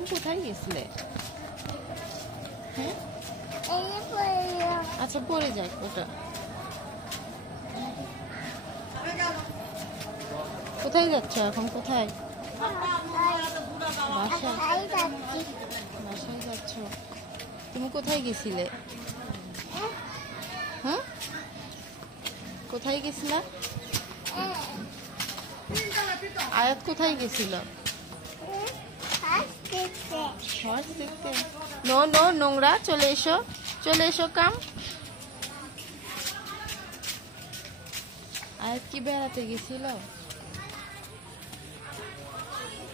তুমি কোথায় গেছিলে? হ্যাঁ, আচ্ছা পরে যাক ওটা। কোথায় যাচ্ছ এখন? কোথায়? বাসায় যাচ্ছ? তুমি কোথায় গেছিলে? হ্যাঁ, কোথায় গেছিলা? আয়াত কোথায় গেছিল? নো নো, নোংরা। চলে এসো, চলে এসো, কাম। আয়াত কি বেড়াতে গেছিল?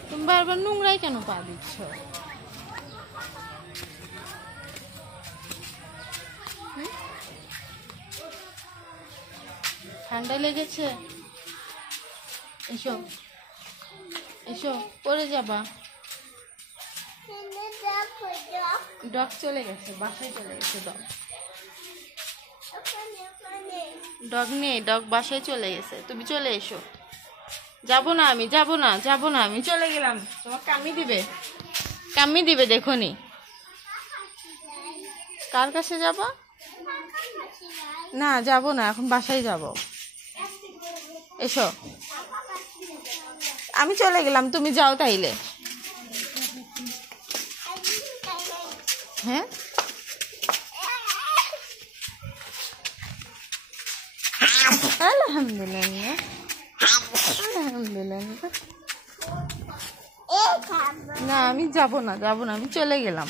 তুমি বারবার নোংরাই কেন পা দিচ্ছ? ঠান্ডা লেগেছে? এসো এসো, পরে যাবা। ডগ চলে গেছে, বাসায় চলে গেছে। ডগ নেই, ডগ বাসায় চলে গেছে। তুমি চলে এসো। যাবো না আমি, যাবো না, যাবো না আমি, চলে গেলাম। তোমার কাম্মি দিবে, কাম্মি দিবে, দেখো নি। কার কাছে যাবা? না, যাবো না, এখন বাসায় যাবো। এসো, আমি চলে গেলাম, তুমি যাও তাইলে। হ্যাঁ, আলহামদুলিল্লাহ, আলহামদুলিল্লাহ। না, আমি যাবো না, যাবো না, আমি চলে গেলাম।